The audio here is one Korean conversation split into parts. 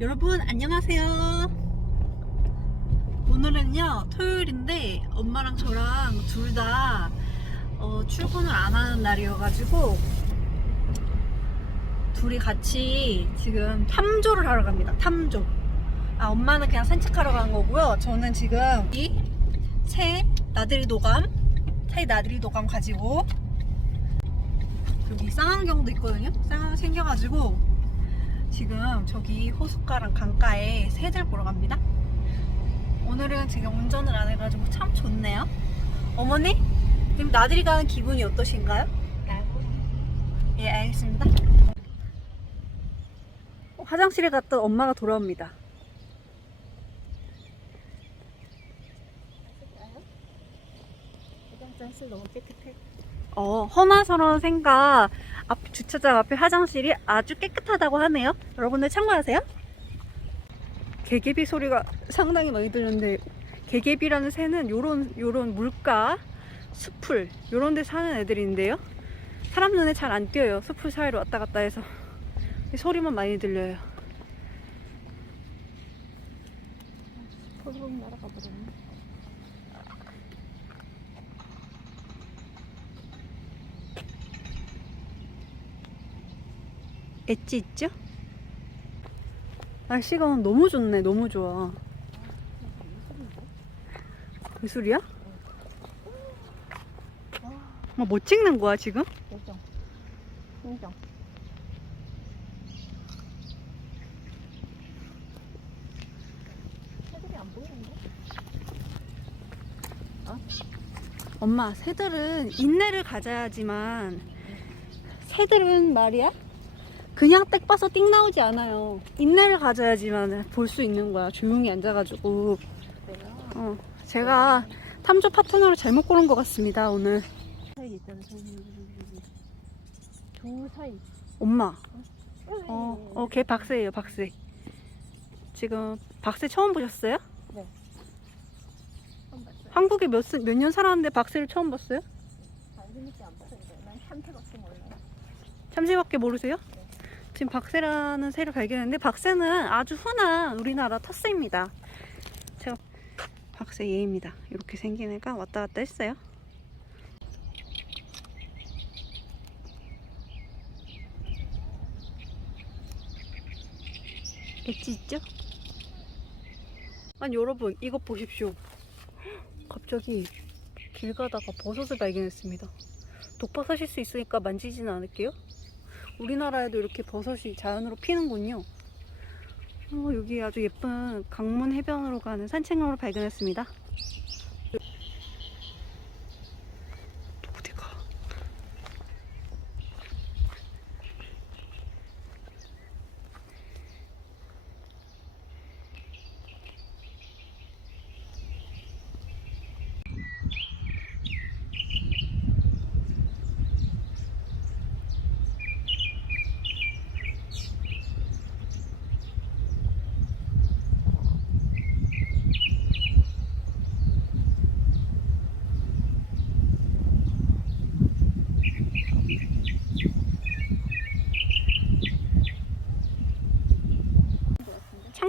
여러분 안녕하세요. 오늘은요 토요일인데 엄마랑 저랑 둘다 어, 출근을 안 하는 날이어가지고 둘이 같이 지금 탐조를 하러 갑니다. 탐조. 아 엄마는 그냥 산책하러 간 거고요. 저는 지금 이새 나들이 도감, 새 나들이 도감 가지고 여기 쌍안경도 있거든요. 쌍 생겨가지고 지금 저기 호숫가랑 강가에 새들 보러 갑니다. 오늘은 지금 운전을 안 해가지고 참 좋네요. 어머니, 지금 나들이 가는 기분이 어떠신가요? 예, 알겠습니다. 어, 화장실에 갔던 엄마가 돌아옵니다. 화장실 너무 깨끗해. 어, 허나서런 생가 앞 주차장 앞에 화장실이 아주 깨끗하다고 하네요. 여러분들 참고하세요. 개개비 소리가 상당히 많이 들렸는데 개개비라는 새는 요런 요런 물가, 숲풀 요런 데 사는 애들인데요. 사람 눈에 잘 안 띄어요. 숲풀 사이로 왔다 갔다 해서 소리만 많이 들려요. 폴록 날아가 버렸네. 엣지 있죠? 날씨가 너무 좋네. 너무 좋아. 미술이야? 어, 뭐 찍는 거야 지금? 요정. 흥정. 새들이 안 보이는데? 엄마, 새들은 인내를 가져야지만 새들은 말이야? 그냥 땡 봐서 띵 나오지 않아요. 인내를 가져야지만 볼 수 있는 거야. 조용히 앉아가지고. 어, 제가 탐조 파트너를 잘못 고른 것 같습니다, 오늘. 사이. 엄마, 어, 어, 걔 박새예요, 박새. 지금 박새 처음 보셨어요? 네. 한국에 몇, 몇 년 살았는데 박새를 처음 봤어요? 안 봤어요. 난 참새밖에 몰라요. 참새밖에 모르세요? 네. 지금 박새라는 새를 발견했는데 박새는 아주 흔한 우리나라 텃새입니다. 제가 박새 얘입니다. 이렇게 생긴 애가 왔다 갔다 했어요. 엣지 있죠? 아니 여러분 이것 보십시오. 갑자기 길 가다가 버섯을 발견했습니다. 독버섯일 수 있으니까 만지지는 않을게요. 우리나라에도 이렇게 버섯이 자연으로 피는군요. 어, 여기 아주 예쁜 강문 해변으로 가는 산책로를 발견했습니다.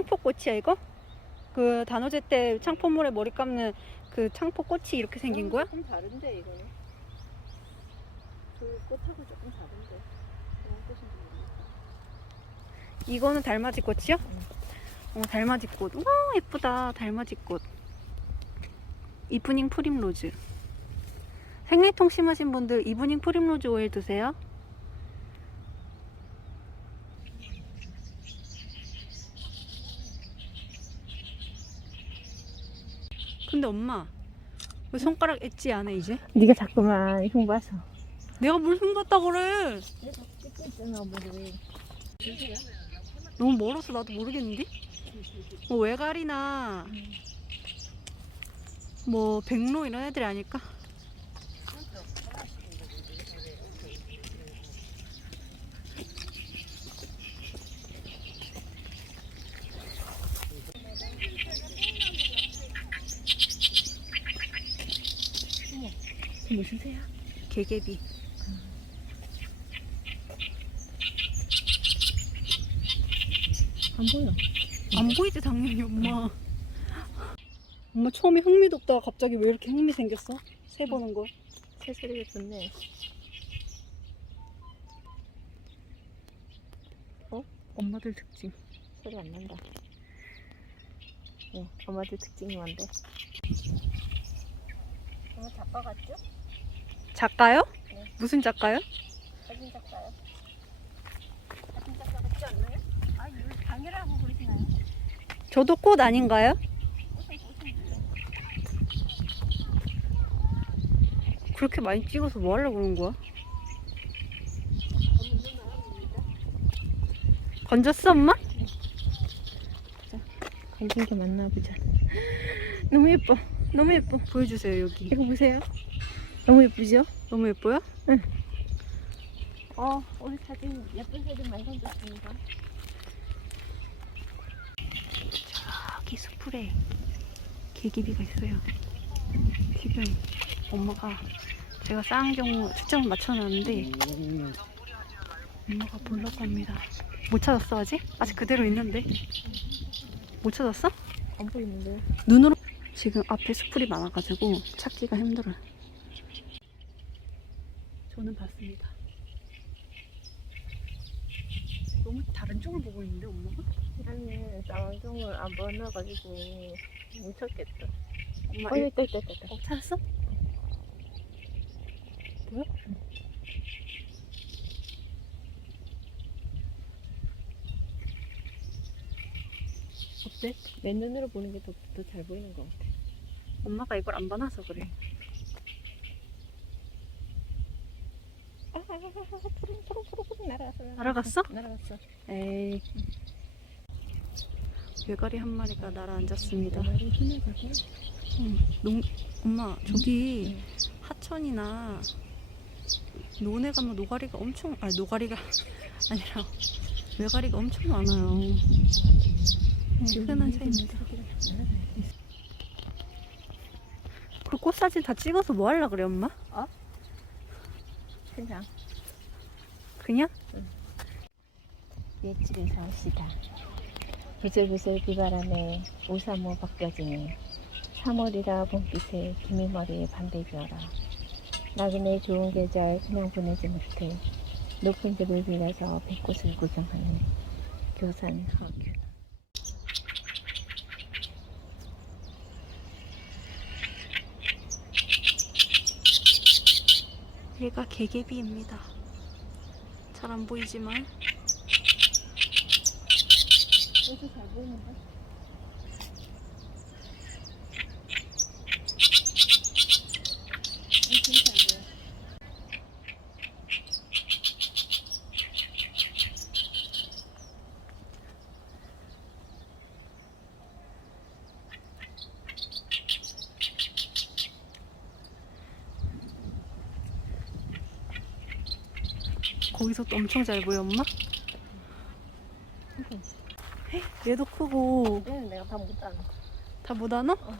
창포꽃이야 이거? 그 단오제 때 창포물에 머리 감는 그 창포꽃이 이렇게 생긴 거야? 조금 다른데 이거는. 그 꽃하고 조금 다른데. 이런 꽃인지 모르겠어. 이거는 달맞이 꽃이요? 어, 달맞이 꽃. 우와, 예쁘다. 달맞이 꽃. 이브닝 프림 로즈. 생리통 심하신 분들 이브닝 프림 로즈 오일 드세요. 근데 엄마, 왜 손가락 엣지 안 해, 이제? 네가 자꾸만 흉 봐서. 내가 뭘 숨겼다 그래? 내가 찍고 있잖아, 뭐를. 너무 멀어서 나도 모르겠는데? 뭐 외갈이나 뭐 백로 이런 애들이 아닐까? 무슨 새야? 개개비. 안 보여. 안 보이지 당연히 엄마. 엄마 처음에 흥미도 없다가 갑자기 왜 이렇게 흥미 생겼어? 새 보는 거. 새 소리가 좋네. 엄마들 특징. 소리 안 난다. 네, 엄마들 특징이 뭔데? 엄마 작가 같죠? 작가요? 네. 무슨 작가요? 사진 작가요? 사진 작가 같지 않나요? 아, 이거 강이라고 그러시나요? 저도 꽃 아닌가요? 그렇게 많이 찍어서 뭐 하려고 그러는 거야? 건졌어 엄마? 건진 게 맞나 보자. 너무 예뻐. 너무 예뻐. 보여주세요 여기. 이거 보세요. 너무 예쁘죠? 너무 예뻐요? 어, 오늘 사진 예쁜 사진 많이 건졌습니다. 저기 수풀에 개기비가 있어요. 지금 엄마가 제가 쌍경 초점을 맞춰놨는데 엄마가 보려고 합니다. 못 찾았어 아직? 아직 그대로 있는데 못 찾았어? 안 보이는데. 눈으로 지금 앞에 수풀이 많아가지고 찾기가 힘들어요. 저는 봤습니다. 너무 다른 쪽을 보고 있는데 엄마가? 나는 쌍안경을 안 벗어가지고 못 찾겠다. 엄마 어, 일- 있다, 있다, 있다. 있다. 어, 찾았어? 뭐야? 어때? 내 눈으로 보는 게더더잘 보이는 것 같아. 엄마가 이걸 안 봐놔서 그래. 아, 아, 아, 아, 푸른, 푸른, 푸른, 푸른 날아갔어. 날아갔어? 날아갔어. 에이. 외가리 한 마리가 날아앉았습니다. 응. 농, 엄마, 저기 하천이나 논에 가면 노가리가 엄청, 아니, 노가리가 아니라 외가리가 엄청 많아요. 응, 흔한 새입니다. 그 꽃사진 다 찍어서 뭐 하려 그래, 엄마? 그냥 그냥? 옛집에서 옵시다. 부슬부슬 비바람에 오사모 벗겨지니 3월이라 봄빛에 기미 머리에 반대지어라. 낙인의 좋은 계절 그냥 보내지 못해 높은 집을 빌려서 백꽃을 구경하는 교산 허균. 얘가 개개비입니다. 잘 안 보이지만 여기 잘 보이는데? 거기서 또 엄청 잘 보여, 엄마? 얘도 크고 얘는 내가 다 못하는 다못 하나? 어.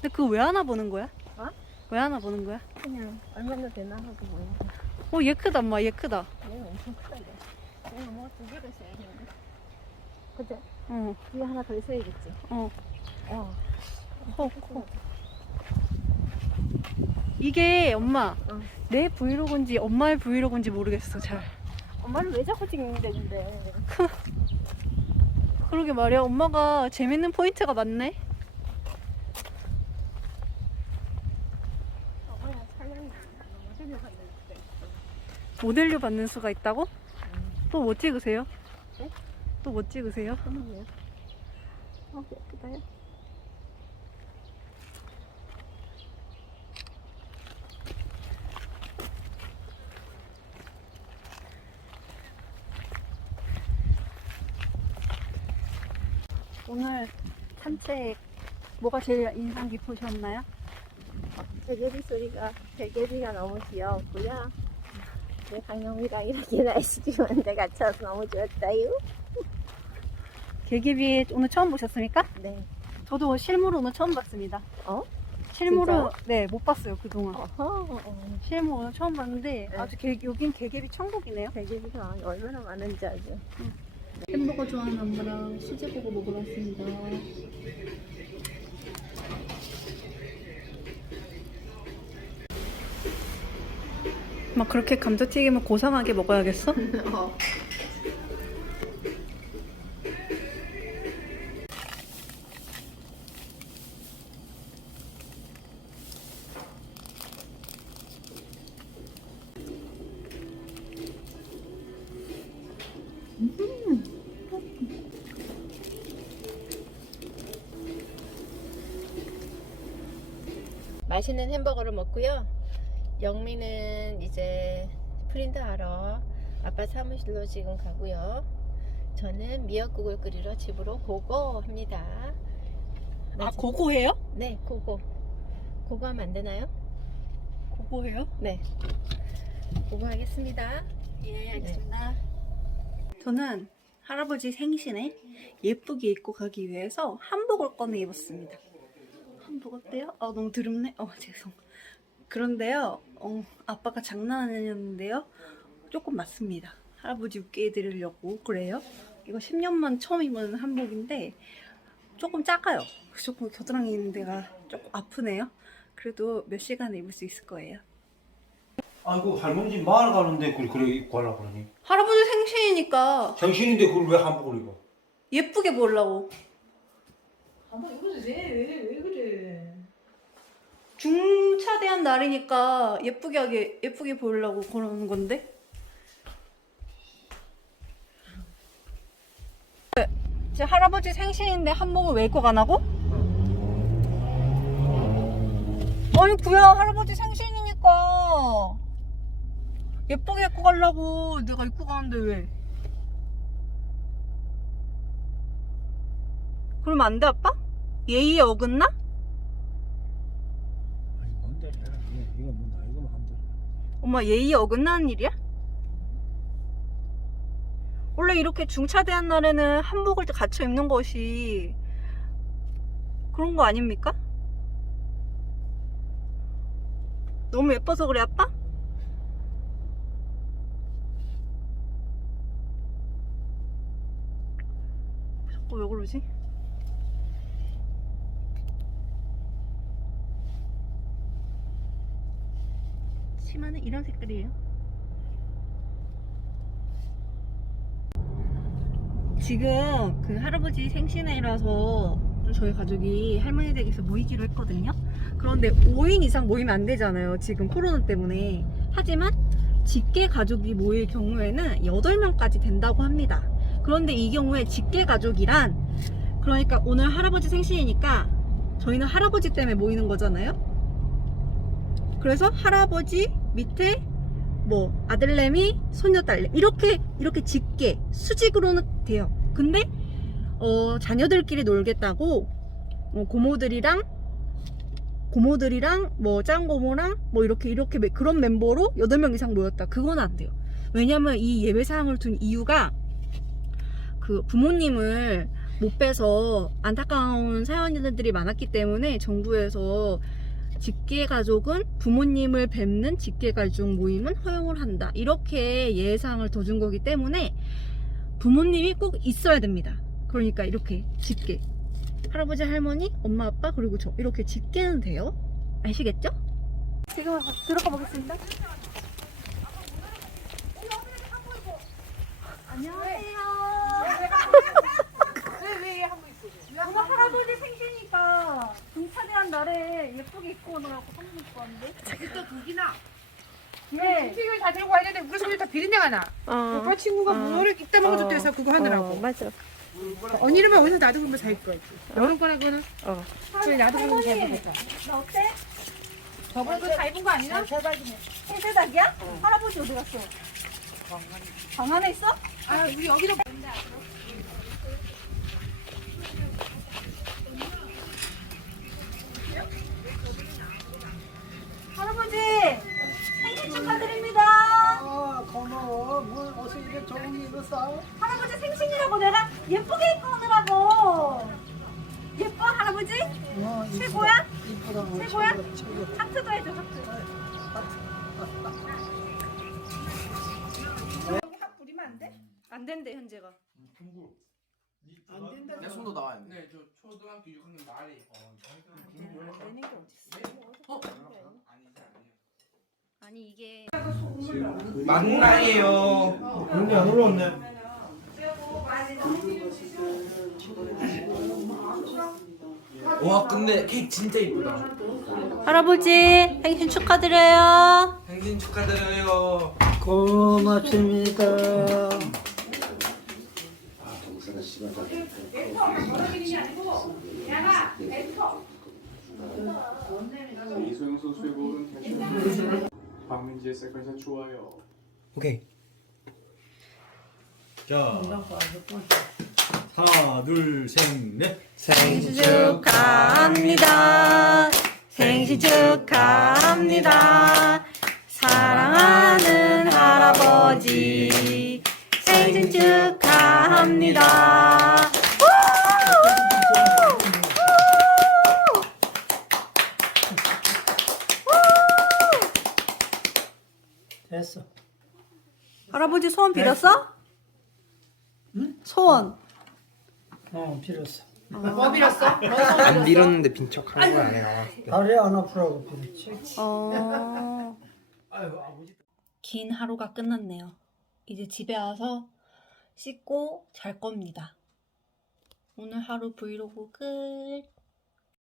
근데 그거 왜 하나 보는 거야? 어? 왜 하나 보는 거야? 그냥 얼마나 되나 하고 뭐야. 어, 얘 크다, 엄마. 얘 크다. 얘는 엄청 크다 얘. 얘는 뭐두 개를 써야겠는데. 그죠? 어, 뒤에 하나 더 있어야겠지. 어. 어. 커, 커. 이게 엄마 응. 내 브이로그인지 엄마의 브이로그인지 모르겠어, 잘. 엄마는 왜 자꾸 찍는데 근데. 그러게 말이야. 엄마가 재밌는 포인트가 많네. 모델료 받는 수가 있다고? 응. 또뭐 찍으세요? 네? 또뭐 찍으세요? 그러면요. 어, 예쁘다요. 오늘 산책 뭐가 제일 인상 깊으셨나요? 대개비 소리가 대개비가 너무 귀여웠고요. 내 강영미랑 이렇게 날씨 좋은데 같이 와서 너무 좋았어요. 개개비 오늘 처음 보셨습니까? 네. 저도 실물 오늘 처음 봤습니다. 어? 실물은 네못 봤어요 그동안. 어허. 어. 실물 오늘 처음 봤는데 네. 아주 개, 여긴 개개비 천국이네요. 대개비가 얼마나 많은지 아주. 햄버거 좋아하는 엄마랑 수제버거 먹으러 왔습니다. 막 그렇게 감자튀김을 고상하게 먹어야겠어? 맛있는 햄버거를 먹고요. 영미는 이제 프린트 하러 아빠 사무실로 지금 가고요. 저는 미역국을 끓이러 집으로 고고 합니다. 아 고고해요? 네, 고고. 고고 하면 안 되나요? 고고해요? 네. 고고 하겠습니다. 예 알겠습니다. 저는 할아버지 생신에 예쁘게 입고 가기 위해서 한복을 꺼내 입었습니다. 한복 어때요? 아 너무 드럽네. 어 죄송. 그런데요, 어, 아빠가 장난 아니었는데요. 조금 맞습니다. 할아버지 웃게 해드리려고 그래요. 이거 10년만 처음 입은 한복인데 조금 작아요. 조금 겨드랑이 있는 데가 조금 아프네요. 그래도 몇 시간 입을 수 있을 거예요. 아이고 할머니 집 마을 가는데 그래 그래 입고 가려고 그러니 할아버지 생신이니까 생신인데 그걸 왜 한복을 입어? 예쁘게 보려고. 한번 이거지 왜왜 왜 그래? 중차대한 날이니까 예쁘게 하게 예쁘게 보이려고 그러는 건데. 제 할아버지 생신인데 한복을 왜 입고 가나고? 아니 구야 할아버지 생신이니까 예쁘게 입고 가려고 내가 입고 가는데 왜? 그러면 안돼 아빠? 예의에 어긋나? 아니 뭔데 이거 이거 뭔다 이거만 하면 돼. 엄마 예의 어긋나는 일이야? 원래 이렇게 중차대한 날에는 한복을 갖춰 입는 것이 그런 거 아닙니까? 너무 예뻐서 그래 아빠? 자꾸 왜 그러지? 치마는 이런 색깔이에요. 지금 그 할아버지 생신이라서 좀 저희 가족이 할머니 댁에서 모이기로 했거든요. 그런데 5인 이상 모이면 안 되잖아요. 지금 코로나 때문에. 하지만 직계 가족이 모일 경우에는 8명까지 된다고 합니다. 그런데 이 경우에 직계 가족이란 그러니까 오늘 할아버지 생신이니까 저희는 할아버지 때문에 모이는 거잖아요. 그래서 할아버지 밑에 뭐 아들내미, 손녀딸내 이렇게 이렇게 직계 수직으로는 돼요. 근데 어, 자녀들끼리 놀겠다고 어, 고모들이랑 고모들이랑 뭐 짱고모랑 뭐 이렇게 이렇게 매- 그런 멤버로 8명 이상 모였다. 그건 안 돼요. 왜냐면 이 예배 사항을 둔 이유가 그 부모님을 못 빼서 안타까운 사연들이 많았기 때문에 정부에서 직계 가족은 부모님을 뵙는 직계 가족 모임은 허용을 한다. 이렇게 예상을 더 준 거기 때문에 부모님이 꼭 있어야 됩니다. 그러니까 이렇게 직계. 할아버지, 할머니, 엄마, 아빠, 그리고 저. 이렇게 직계는 돼요. 아시겠죠? 지금 들어가 보겠습니다. 안녕하세요. 왜왜 한번 있어? 오늘 할아버지 생신이니까 동차대한 날에 예쁘게 입고 오느라고 또 두기나. 네. 음식을 다 들고 와야 되는데 우리 손에 다 비린내가 나. 오빠 친구가 뭐를 입다 먹어줬대 해서 그거 하느라고. 맞아. 언니는만 어디서 나도 그러면 사 입고 있지. 여름 거나 그거는. 어. 그래 나도 그러면 잘 입겠다. 나 어때? 저번에 그거 다 입은 거 아니나? 세대닭이야? 할아버지 어디 갔어? 방 안에 있어? 아 우리 여기도 내 손도 나와야 돼. 네, 저 초등학교 6학년 말에. 내는 게 어딨어? 어? 아니 이게 만나예요. 그런 게안 올라왔네. 와 근데 케이크 진짜 이쁘다. 할아버지 생신 축하드려요. 생신 축하드려요. 고맙습니다. 이소영 선수의 골은 캐치. 박민지의 세컨샷 좋아요. 오케이. 자, 하나, 둘, 셋, 넷. 생신 축하합니다. 생신 축하합니다. 사랑하는 할아버지 생신 축하합니다. 됐어. 할아버지 소원 빌었어? 소원. 어, 빌었어. 뭐 빌었어? 안 밀었는데 빈 척 한 거야 내가. 다리 안 아프라고 빌었지. 어... 아유, 아버지. 긴 하루가 끝났네요. 이제 집에 와서 씻고 잘 겁니다. 오늘 하루 브이로그 끝.